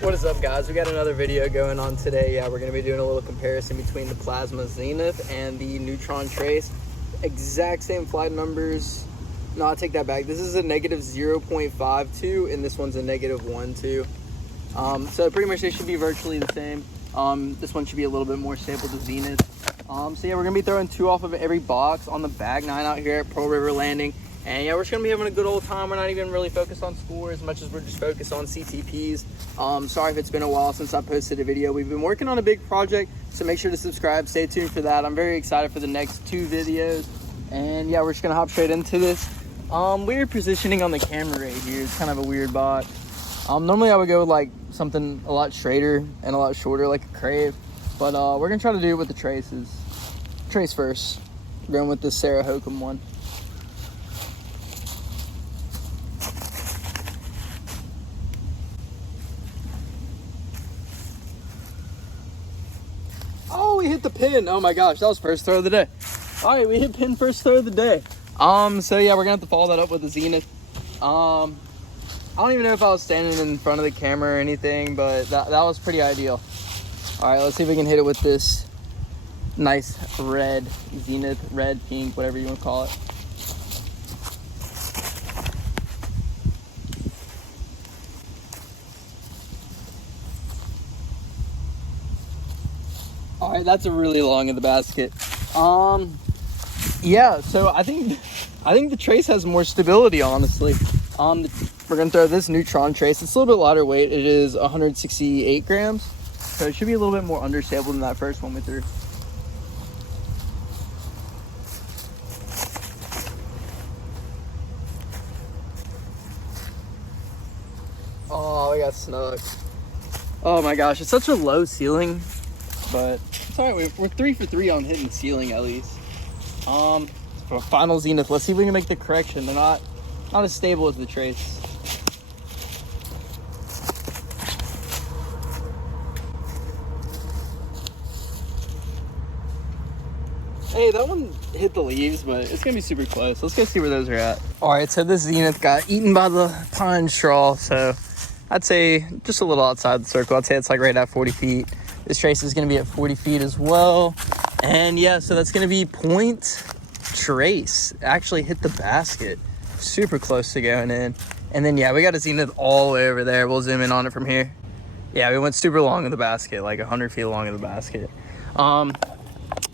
What is up, guys? We got another video going on today. Yeah, we're going to be doing a little comparison between the Plasma Zenith and the Neutron Trace. Exact same flight numbers. No, I take that back. This is a negative 0.52 and this one's a negative 1.2. So pretty much they should be virtually the same. This one should be a little bit more stable to Zenith. So yeah, we're going to be throwing 2 off of every box on the Bag 9 out here at Pearl River Landing. And yeah, we're just gonna be having a good old time. We're not even really focused on score as much as we're just focused on CTPs. Sorry if it's been a while since I posted a video. We've been working on a big project, so make sure to subscribe. Stay tuned for that. I'm very excited for the next 2 videos. And yeah, we're just gonna hop straight into this. Weird positioning on the camera right here. It's kind of a weird bot. Normally I would go with like something a lot straighter and a lot shorter, like a Crave. But we're gonna try to do it with the traces. Trace first. We're going with the Sarah Hokum one. Oh, we hit the pin. Oh my gosh, that was first throw of the day. All right, we hit pin first throw of the day. So yeah, we're gonna have to follow that up with the Zenith. I don't even know if I was standing in front of the camera or anything, but that was pretty ideal. All right, let's see if we can hit it with this nice red Zenith, red, pink, whatever you want to call it. All right, that's a really long of the basket. Yeah, so I think the Trace has more stability, honestly. We're gonna throw this Neutron Trace. It's a little bit lighter weight. It is 168 grams, so it should be a little bit more understable than that first one we threw. Oh, I got snuck. Oh my gosh, it's such a low ceiling, but it's all right. We're 3 for 3 on hitting ceiling at least. For final Zenith, let's see if we can make the correction. They're not as stable as the Trace. Hey, that one hit the leaves, but it's gonna be super close. Let's go see where those are at. All right, so this Zenith got eaten by the pine straw, so I'd say just a little outside the circle. I'd say it's like right at 40 feet. This Trace is gonna be at 40 feet as well. And yeah, so that's gonna be point Trace. Actually hit the basket. Super close to going in. And then yeah, we got a Zenith all the way over there. We'll zoom in on it from here. Yeah, we went super long in the basket, like 100 feet long in the basket.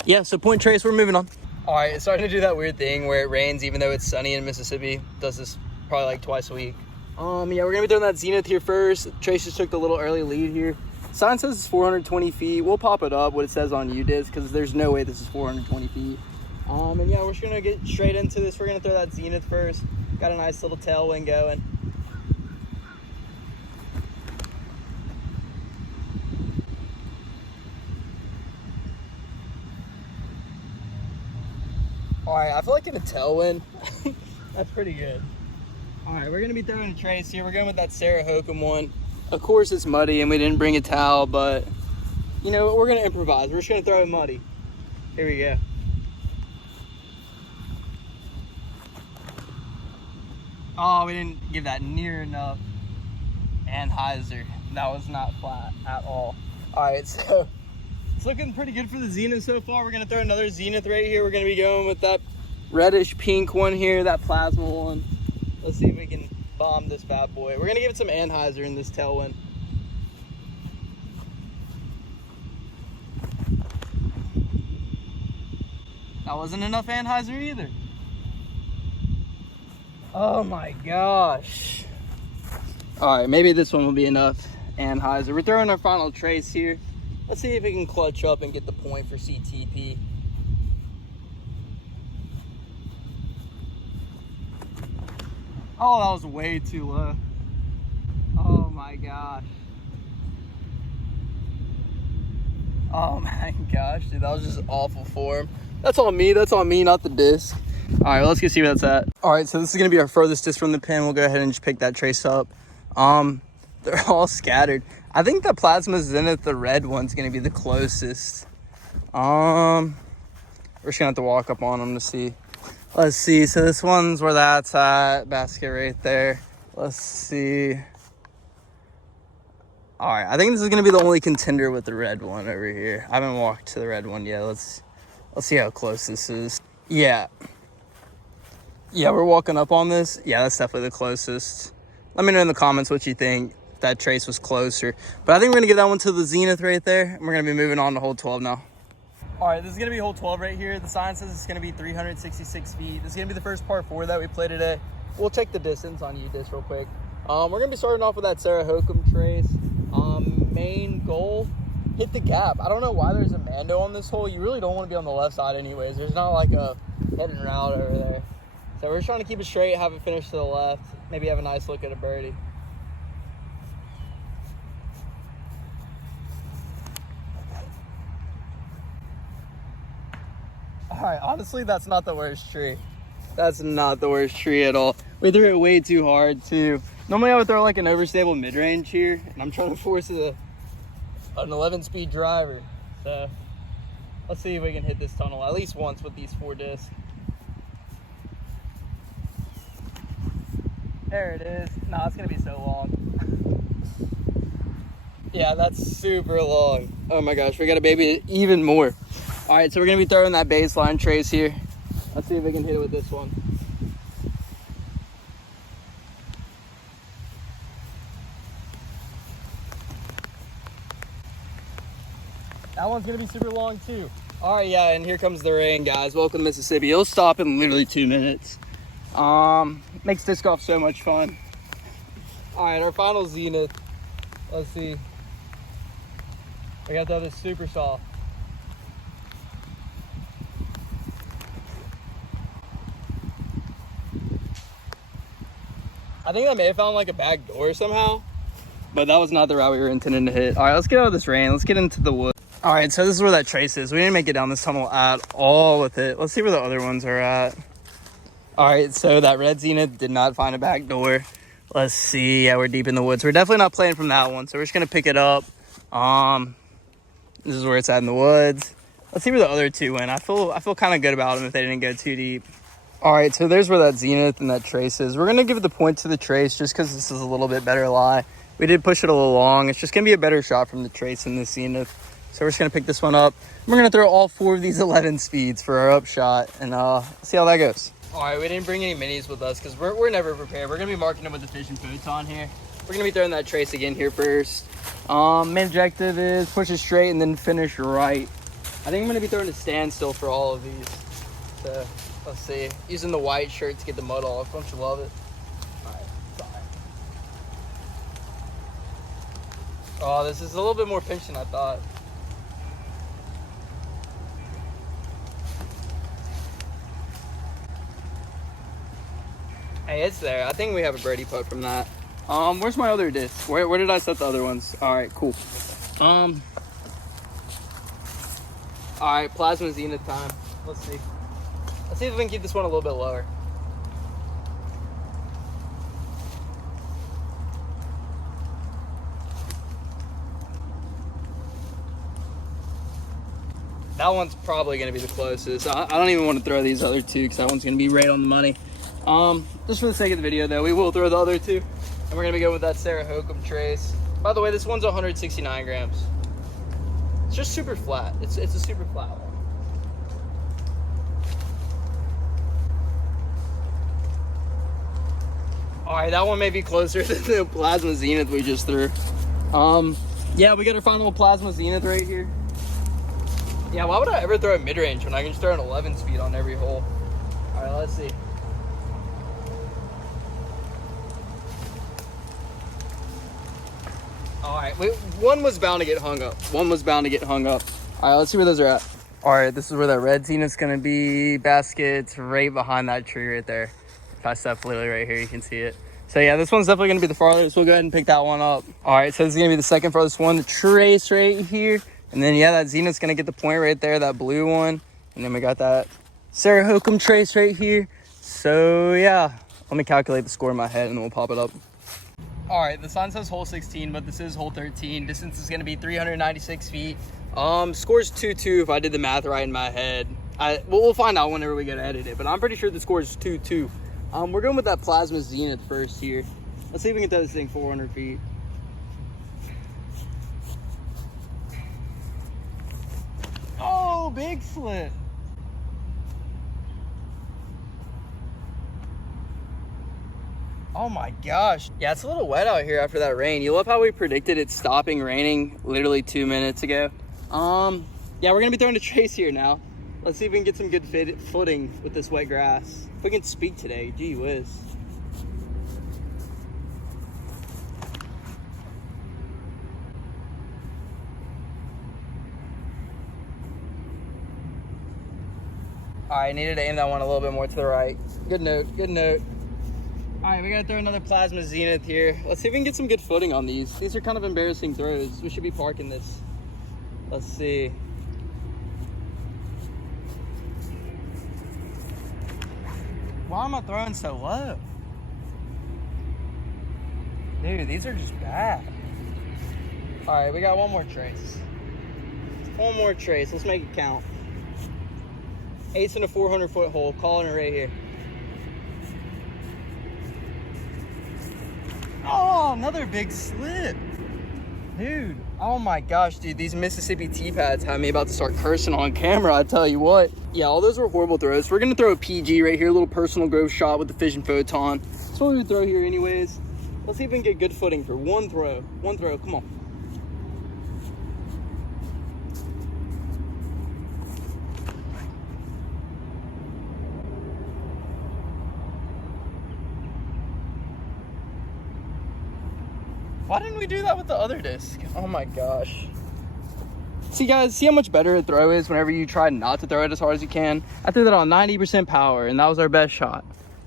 Yeah, so point Trace, we're moving on. All right, it's starting to do that weird thing where it rains even though it's sunny in Mississippi. Does this probably like twice a week. Yeah, we're gonna be throwing that Zenith here first. Trace just took the little early lead here. Sign says it's 420 feet. We'll pop it up what it says on UDIS because there's no way this is 420 feet. And yeah, we're just gonna get straight into this. We're gonna throw that Zenith first. Got a nice little tailwind going. All right, I feel like in a tailwind, that's pretty good. All right, we're gonna be throwing a Trace here. We're going with that Sarah Hokum one. Of course it's muddy and we didn't bring a towel, but you know, we're gonna improvise. We're just gonna throw it muddy. Here we go. Oh, we didn't give that near enough anhyzer. That was not flat at all. All right, so it's looking pretty good for the Zenith so far. We're gonna throw another Zenith right here. We're gonna be going with that reddish pink one here, that plasma one. Let's see if we can bomb this bad boy. We're gonna give it some anhyzer in this tailwind. That wasn't enough anhyzer either. Oh my gosh. All right, maybe this one will be enough anhyzer. We're throwing our final Trace here. Let's see if we can clutch up and get the point for CTP. Oh, that was way too low. Oh my gosh. Oh my gosh, dude, that was just awful form. That's on me, not the disc. All right, let's go see where that's at. All right, so this is gonna be our furthest disc from the pin. We'll go ahead and just pick that Trace up. They're all scattered. I think the Plasma Zenith, the red one's gonna be the closest. We're just gonna have to walk up on them to see. Let's see, so this one's where that's at, basket right there. Let's see. All right, I think this is gonna be the only contender with the red one over here. I haven't walked to the red one yet. Let's see how close this is. Yeah, we're walking up on this. Yeah, that's definitely the closest. Let me know in the comments what you think. That trace was closer, but I think we're gonna give that one to the Zenith right there, and we're gonna be moving on to hole 12 now. All right, this is gonna be hole 12 right here. The sign says it's gonna be 366 feet. This is gonna be the first par 4 that we play today. We'll check the distance on UDisc real quick. We're gonna be starting off with that Sarah Hokum trace. Main goal, hit the gap. I don't know why there's a Mando on this hole. You really don't want to be on the left side anyways. There's not like a hidden route over there. So we're trying to keep it straight, have it finish to the left, maybe have a nice look at a birdie. All right, honestly, that's not the worst tree. That's not the worst tree at all. We threw it way too hard too. Normally I would throw like an overstable mid-range here, and I'm trying to force an 11-speed driver. So let's see if we can hit this tunnel at least once with these 4 discs. There it is. Nah, it's gonna be so long. Yeah, that's super long. Oh my gosh, we gotta baby it even more. All right, so we're gonna be throwing that baseline trace here. Let's see if we can hit it with this one. That one's gonna be super long too. All right, yeah, and here comes the rain, guys. Welcome to Mississippi. It'll stop in literally 2 minutes. Makes disc golf so much fun. All right, our final Zenith. Let's see. We got to have this super soft. I think I may have found like a back door somehow, but that was not the route we were intending to hit. All right, let's get out of this rain. Let's get into the woods. All right, so this is where that trace is. We didn't make it down this tunnel at all with it. Let's see where the other ones are at. All right, so that red Zenith did not find a back door. Let's see. Yeah, we're deep in the woods. We're definitely not playing from that one, so we're just gonna pick it up. This is where it's at in the woods. Let's see where the other 2 went. I feel kind of good about them if they didn't go too deep. All right, so there's where that Zenith and that trace is. We're gonna give the point to the trace just because this is a little bit better lie. We did push it a little long. It's just gonna be a better shot from the trace than the Zenith. So we're just gonna pick this one up. We're gonna throw all 4 of these 11 speeds for our upshot and see how that goes. All right, we didn't bring any minis with us because we're never prepared. We're gonna be marking them with the Fishing Photon here. We're gonna be throwing that trace again here first. Main objective is push it straight and then finish right. I think I'm gonna be throwing a standstill for all of these. So let's see. Using the white shirt to get the mud off. Don't you love it? All right, sorry. Oh, this is a little bit more pinch than I thought. Hey, it's there. I think we have a birdie putt from that. Where's my other disc? Where did I set the other ones? All right, cool. All right, Plasma Zenith time. Let's see. Let's see if we can keep this one a little bit lower. That one's probably gonna be the closest. I don't even want to throw these other 2 because that one's gonna be right on the money. Just for the sake of the video though, we will throw the other 2. And we're gonna be going with that Sarah Hokum trace. By the way, this one's 169 grams. It's just super flat. It's a super flat one. All right, that one may be closer than the Plasma Zenith we just threw. Yeah, we got our final Plasma Zenith right here. Yeah, why would I ever throw a mid-range when I can just throw an 11 speed on every hole? All right, let's see. All right, one was bound to get hung up. All right, let's see where those are at. All right, this is where that red Zenith's gonna be. Basket's right behind that tree right there. If I step literally right here, you can see it. So yeah, this one's definitely gonna be the farthest. We'll go ahead and pick that one up. All right, so this is gonna be the second farthest one. The trace right here. And then yeah, that Zenith's gonna get the point right there, that blue one. And then we got that Sarah Hokum trace right here. So yeah, let me calculate the score in my head and then we'll pop it up. All right, the sign says hole 16, but this is hole 13. Distance is gonna be 396 feet. Score's 2-2 if I did the math right in my head. We'll find out whenever we get to edit it, but I'm pretty sure the score is 2-2. We're going with that Plasma Zenith first here. Let's see if we can throw this thing 400 feet. Oh, big slip. Oh my gosh. Yeah, it's a little wet out here after that rain. You love how we predicted it stopping raining literally 2 minutes ago. Yeah, we're gonna be throwing a trace here now. Let's see if we can get some good footing with this wet grass. If we can speak today, gee whiz. All right, needed to aim that one a little bit more to the right. Good note, good note. All right, we gotta throw another plasma Zenith here. Let's see if we can get some good footing on these. These are kind of embarrassing throws. We should be parking this. Let's see. Why am I throwing so low? Dude, these are just bad. All right, we got one more trace. One more trace, let's make it count. 8's in a 400-foot hole, calling it right here. Oh, another big slip. Dude, oh my gosh, dude, these Mississippi T-pads have me about to start cursing on camera, I tell you what. Yeah, all those were horrible throws. We're gonna throw a PG right here, a little personal growth shot with the fission photon. That's what we would throw here anyways. Let's see if we can get good footing for one throw. One throw, come on. Why didn't we do that with the other disc? Oh my gosh. See guys, see how much better a throw is whenever you try not to throw it as hard as you can? I threw that on 90% power and that was our best shot.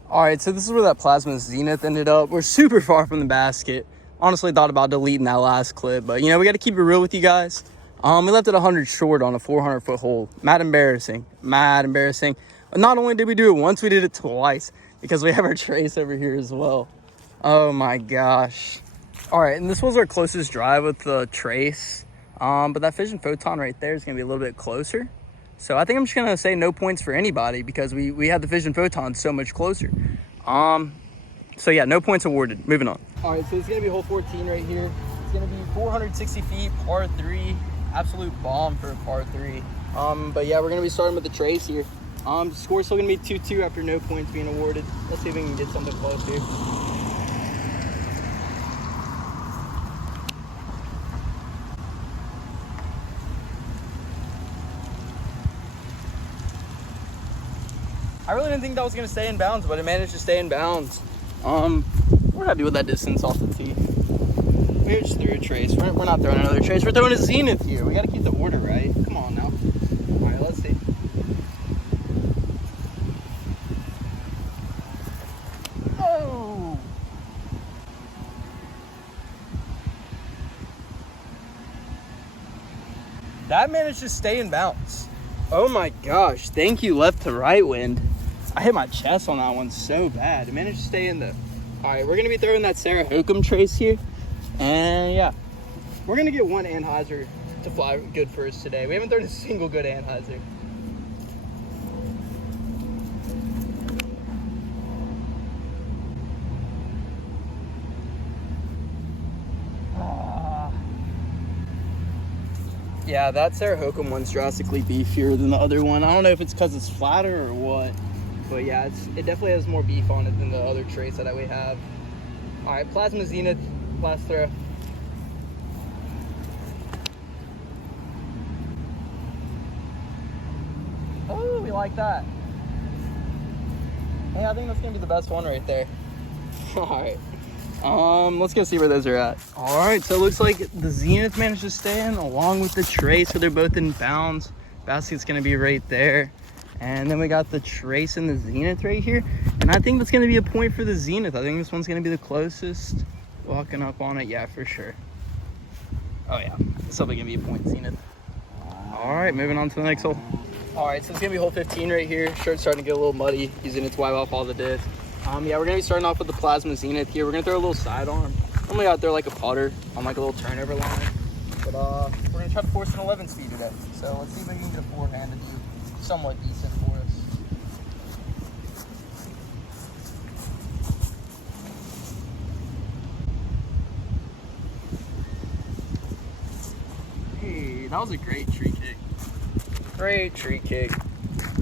All right, so this is where that plasma Zenith ended up. We're super far from the basket. Honestly thought about deleting that last clip, but you know, we gotta keep it real with you guys. We left it 100 short on a 400-foot hole. Mad embarrassing, mad embarrassing. But not only did we do it once, we did it twice because we have our trace over here as well. Oh my gosh. All right, and this was our closest drive with the trace, but that fission photon right there is gonna be a little bit closer. So I think I'm just gonna say no points for anybody because we had the fission photon so much closer. So yeah, no points awarded. Moving on. All right, so it's gonna be hole 14 right here. It's gonna be 460 feet, par 3, absolute bomb for a par 3. But yeah, we're gonna be starting with the trace here. Score's still gonna be 2-2 after no points being awarded. Let's see if we can get something close here. I really didn't think that was gonna stay in bounds, but it managed to stay in bounds. We're happy with that distance off the tee. We just threw a trace. We're not throwing another trace. We're throwing a Zenith here. We gotta keep the order right. Come on now. All right, let's see. Oh! That managed to stay in bounds. Oh my gosh, thank you left to right wind. I hit my chest on that one so bad. It managed to stay in the... All right, we're gonna be throwing that Sarah Hokum trace here. And yeah, we're gonna get one Anheuser to fly good for us today. We haven't thrown a single good Anheuser. Yeah, that Sarah Hokum one's drastically beefier than the other one. I don't know if it's because it's flatter or what. But yeah, it definitely has more beef on it than the other trace that we have. All right, plasma Zenith, last throw. Oh, we like that. Hey, I think that's gonna be the best one right there. All right, let's go see where those are at. All right, so it looks like the Zenith managed to stay in along with the trace, so they're both in bounds. Basket's gonna be right there. And then we got the trace and the Zenith right here. And I think that's gonna be a point for the Zenith. I think this one's gonna be the closest. Walking up on it, yeah, for sure. Oh yeah, it's probably gonna be a point Zenith. All right, moving on to the next hole. All right, so it's gonna be hole 15 right here. Shirt's starting to get a little muddy, using its wipe off all the discs. Yeah, we're gonna be starting off with the plasma Zenith here. We're gonna throw a little sidearm. Normally out there like a putter on like a little turnover line. But we're gonna try to force an 11 speed today. So let's see if we can get a forehand to do somewhat decent for us. Hey, that was a great tree kick. Great tree kick.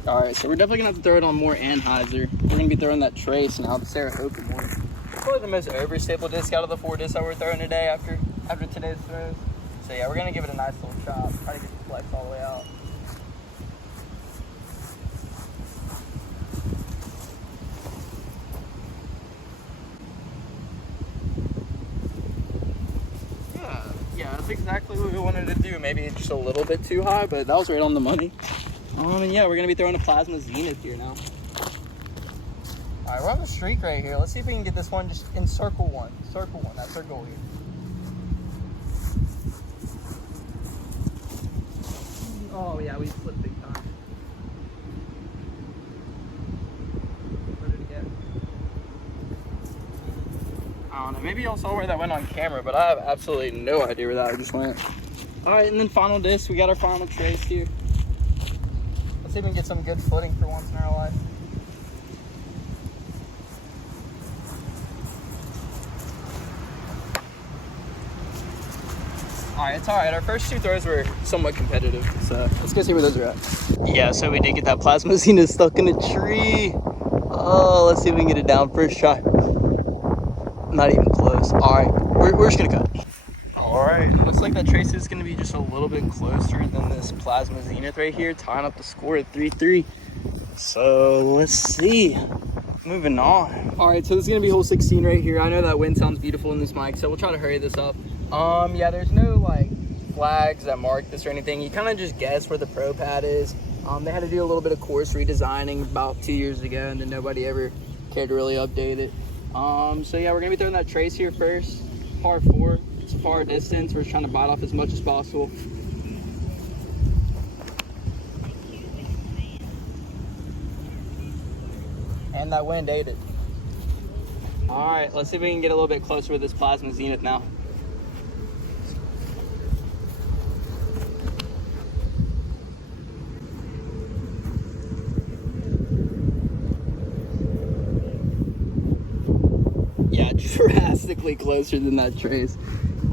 All right, so we're definitely gonna have to throw it on more Anheuser. We're gonna be throwing that trace now, the Sarah Hokum one. Probably the most overstaple disc out of the 4 discs that we're throwing today after today's throws. So yeah, we're gonna give it a nice little chop. Try to get the flex all the way out. Yeah, that's exactly what we wanted to do. Maybe just a little bit too high, but that was right on the money. And yeah, we're gonna be throwing a plasma Zenith here now. All right, we're on the streak right here. Let's see if we can get this one just in circle one. Circle one, that's our goal here. Oh yeah, we slipped big time. What did it get? I don't know, maybe y'all saw where that went on camera, but I have absolutely no idea where that just went. All right, and then final disc, we got our final trace here. Let's see if we can get some good footing for once in our life. All right, it's all right. Our first 2 throws were somewhat competitive, so let's go see where those are at. Yeah, so we did get that plasma Zenith stuck in a tree. Oh, let's see if we can get it down first try. Not even close. All right, we're just gonna cut. All right, looks like that trace is gonna be just a little bit closer than this plasma Zenith right here, tying up the score at 3-3. So let's see. Moving on. All right, so this is gonna be hole 16 right here. I know that wind sounds beautiful in this mic, so we'll try to hurry this up. Yeah, there's no like flags that mark this or anything. You kind of just guess where the pro pad is. They had to do a little bit of course redesigning about 2 years ago, and then nobody ever cared to really update it. So yeah, we're gonna be throwing that trace here first. Par 4. It's a far distance. We're just trying to bite off as much as possible. And that wind ate it. All right, let's see if we can get a little bit closer with this plasma Zenith now. Yeah, drastically closer than that trace.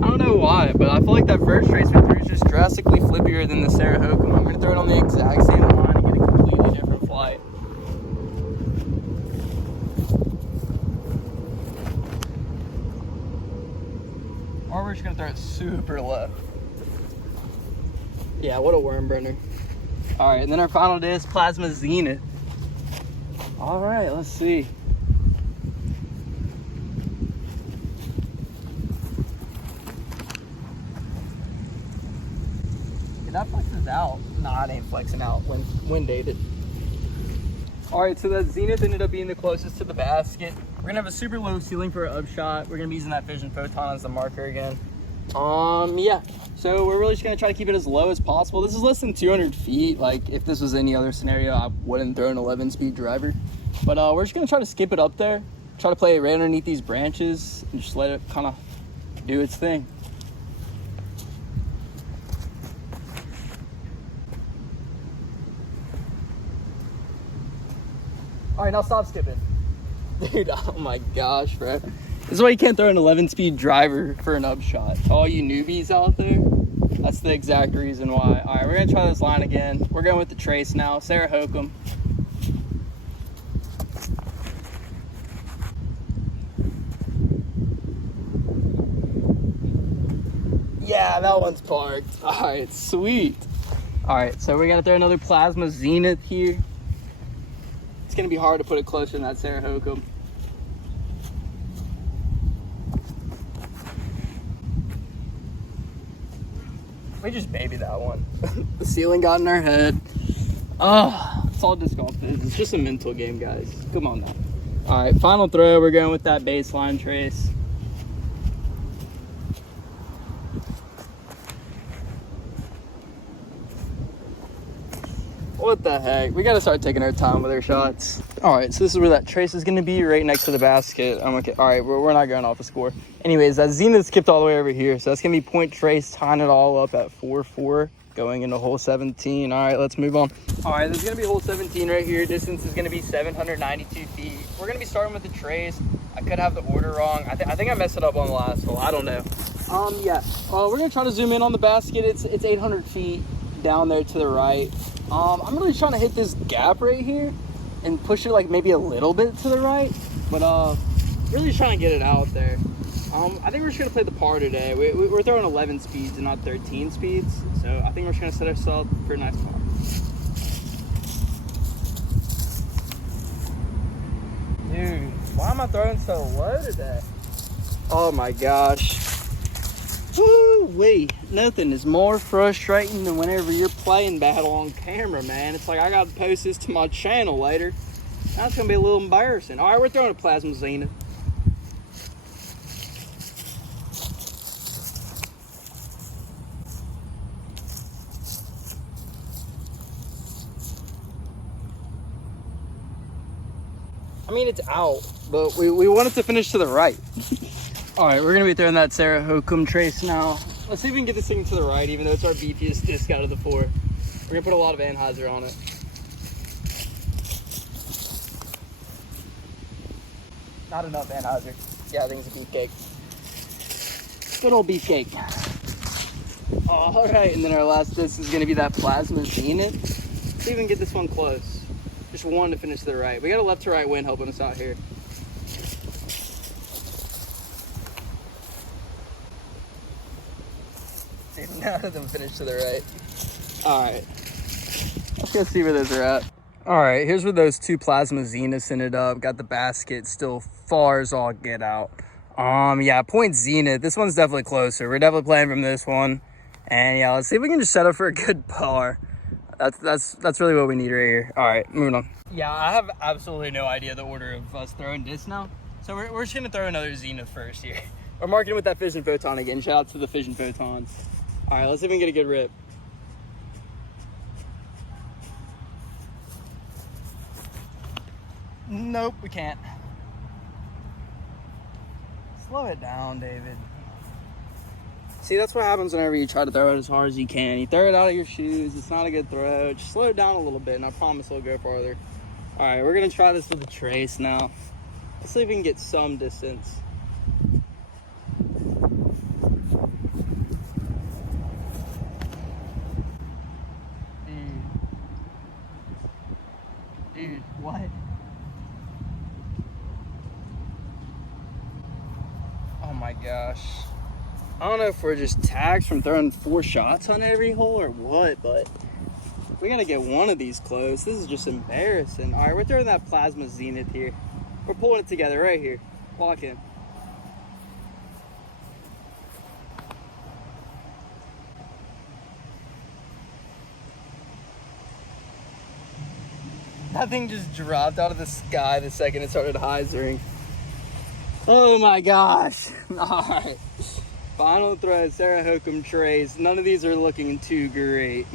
I don't know why, but I feel like that first trace we threw is just drastically flippier than the Sarah Hokum. I'm gonna throw it on the exact same line and get a completely different flight. Or we're just gonna throw it super left. Yeah, what a worm burner. All right, and then our final disc, plasma Zenith. All right, let's see. That flexes out. Nah, it ain't flexing out. Wind dated. All right, so that Zenith ended up being the closest to the basket. We're gonna have a super low ceiling for an upshot. We're gonna be using that Fission Photon as the marker again. Yeah. So we're really just gonna try to keep it as low as possible. This is less than 200 feet. Like if this was any other scenario, I wouldn't throw an 11-speed driver. But we're just gonna try to skip it up there. Try to play it right underneath these branches and just let it kind of do its thing. All right, now stop skipping. Dude, oh my gosh, bro. This is why you can't throw an 11-speed driver for an upshot. All you newbies out there, that's the exact reason why. All right, we're gonna try this line again. We're going with the trace now, Sarah Hokum. Yeah, that one's parked. All right, sweet. All right, so we're gonna throw another plasma Zenith here. It's gonna be hard to put it closer than that Sarah Hokum. We just babied that one. The ceiling got in our head. Oh, it's all disc golf is. It's just a mental game, guys. Come on now. All right, final throw. We're going with that baseline trace. What the heck? We gotta start taking our time with our shots. All right, so this is where that trace is gonna be, right next to the basket. I'm okay. All right, we're not going off the score. Anyways, that Zenith skipped all the way over here, so that's gonna be point trace, tying it all up at 4-4, going into hole 17. All right, let's move on. All right, this is gonna be hole 17 right here. Distance is gonna be 792 feet. We're gonna be starting with the trace. I could have the order wrong. I think I messed it up on the last hole. I don't know. Yeah. We're gonna try to zoom in on the basket. It's 800 feet down there to the right. I'm really trying to hit this gap right here and push it like maybe a little bit to the right, but really trying to get it out there. I think we're just gonna play the par today. We're throwing 11 speeds and not 13 speeds, so I think we're just gonna set ourselves for a nice par. Dude, why am I throwing so low today? Oh my gosh. Woo-wee. Nothing is more frustrating than whenever you're playing battle on camera, man. It's like I gotta post this to my channel later. That's gonna be a little embarrassing. All right, we're throwing a Plasma Zenith. I mean, it's out, but we want it to finish to the right. All right, we're gonna be throwing that Sarah Hokum trace now. Let's see if we can get this thing to the right, even though it's our beefiest disc out of the four. We're gonna put a lot of anhyzer on it. Not enough anhyzer. Yeah, I think it's a beefcake. Good old beefcake. All right, and then our last disc is gonna be that Plasma Zenith. Let's see if we can get this one close. Just one to finish to the right. We got a left to right wind helping us out here. Dude, none of them finished to the right. All right, let's go see where those are at. All right, here's where those two Plasma Zeniths ended up. Got the basket still far as all get out. Yeah, point Zenith. This one's definitely closer. We're definitely playing from this one. And yeah, let's see if we can just set up for a good par. That's really what we need right here. All right, moving on. Yeah, I have absolutely no idea the order of us throwing discs now. So we're just gonna throw another Zenith first here. We're marking with that Fission Photon again. Shout out to the Fission Photons. All right, let's see if we can get a good rip. Nope, we can't. Slow it down, David. See, that's what happens whenever you try to throw it as hard as you can. You throw it out of your shoes. It's not a good throw. Just slow it down a little bit, and I promise it'll go farther. All right, we're going to try this with the trace now. Let's see if we can get some distance. Dude, what? Oh my gosh. I don't know if we're just taxed from throwing 4 shots on every hole or what, but we gotta get one of these close. This is just embarrassing. All right, we're throwing that Plasma Zenith here. We're pulling it together right here. Lock in. That thing just dropped out of the sky the second it started hyzering. Oh my gosh. All right. Final throw, Sarah Hokum trace. None of these are looking too great.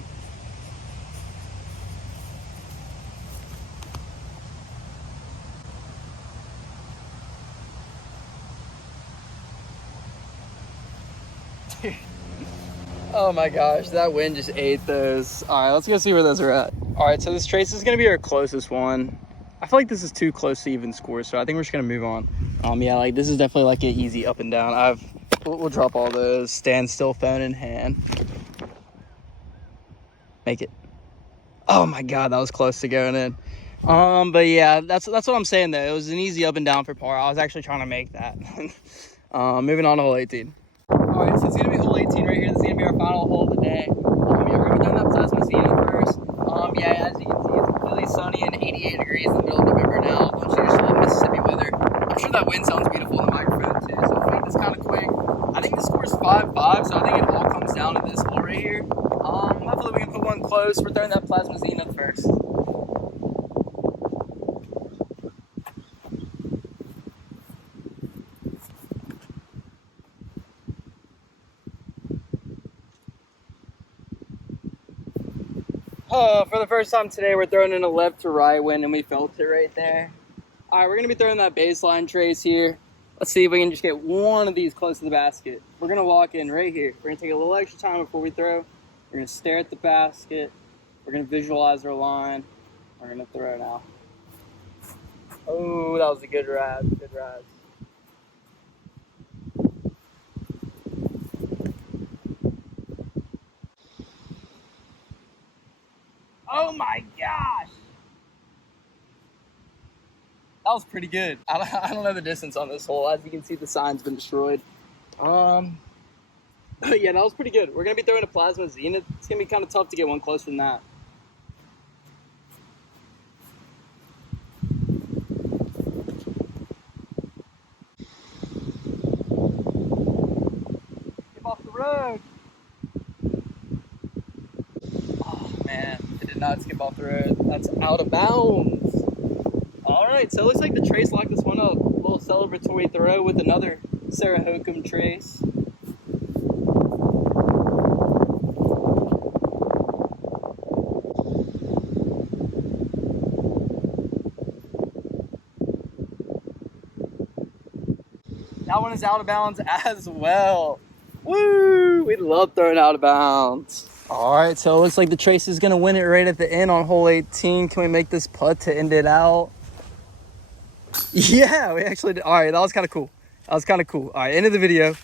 Dude. Oh my gosh, that wind just ate those. All right, let's go see where those are at. All right, so this trace is gonna be our closest one. I feel like this is too close to even score, so I think we're just gonna move on. Yeah, like this is definitely like an easy up and down. We'll drop all those. Stand still, phone in hand. Make it. Oh my God, that was close to going in. But yeah, that's what I'm saying though. It was an easy up and down for par. I was actually trying to make that. Moving on to hole 18. All right, so it's gonna be hole 18 right here. This is gonna be our final hole of the day. Yeah, we're gonna be throwing that Plasma Zenith first. Yeah, as you can see, it's completely sunny and 88 degrees in the middle of November now. A bunch of usual Mississippi weather. I'm sure that wind sounds beautiful in the microphone too. So let's make this kind of quick. I think the score is 5-5, so I think it all comes down to this hole right here. Hopefully we can put one close. We're throwing that Plasma Zenith first. For the first time today, we're throwing in a left to right wind, and we felt it right there. All right, we're gonna be throwing that baseline trace here. Let's see if we can just get one of these close to the basket. We're gonna lock in right here. We're gonna take a little extra time before we throw. We're gonna stare at the basket. We're gonna visualize our line. We're gonna throw now. Oh, that was a good ride, good ride. Oh That was pretty good. I don't know the distance on this hole. As you can see, the sign's been destroyed. But yeah, that was pretty good. We're going to be throwing a plasma Zenith. It's going to be kind of tough to get one closer than that. Skip off the road. Oh, man. It did not skip off the road. That's out of bounds. All right, so it looks like the trace locked this one up. A little celebratory throw with another Sarah Hokum trace. That one is out of bounds as well. Woo! We love throwing out of bounds. All right, so it looks like the trace is gonna win it right at the end on hole 18. Can we make this putt to end it out? Yeah, we actually did. All right, that was kind of cool. All right, end of the video.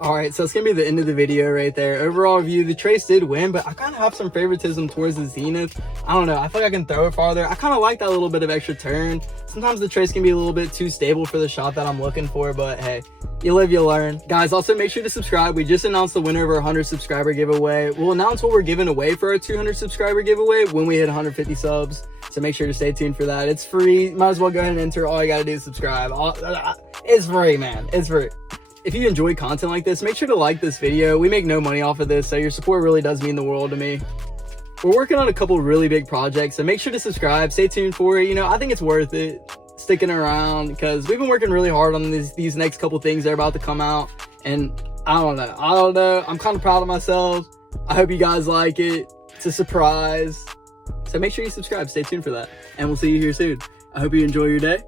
All right, so it's gonna be the end of the video right there. Overall review, the trace did win, but I kind of have some favoritism towards the Zenith. I don't know, I feel like I can throw it farther. I kind of like that little bit of extra turn. Sometimes the trace can be a little bit too stable for the shot that I'm looking for, but hey, you live, you learn. Guys, also make sure to subscribe. We just announced the winner of our 100 subscriber giveaway. We'll announce what we're giving away for our 200 subscriber giveaway when we hit 150 subs. So make sure to stay tuned for that. It's free. Might as well go ahead and enter. All you gotta do is subscribe. It's free, man. It's free. If you enjoy content like this, make sure to like this video. We make no money off of this, so your support really does mean the world to me. We're working on a couple really big projects, so make sure to subscribe. Stay tuned for it. You know, I think it's worth it sticking around because we've been working really hard on these next couple things that are about to come out. And I don't know. I'm kind of proud of myself. I hope you guys like it. It's a surprise. So make sure you subscribe. Stay tuned for that. And we'll see you here soon. I hope you enjoy your day.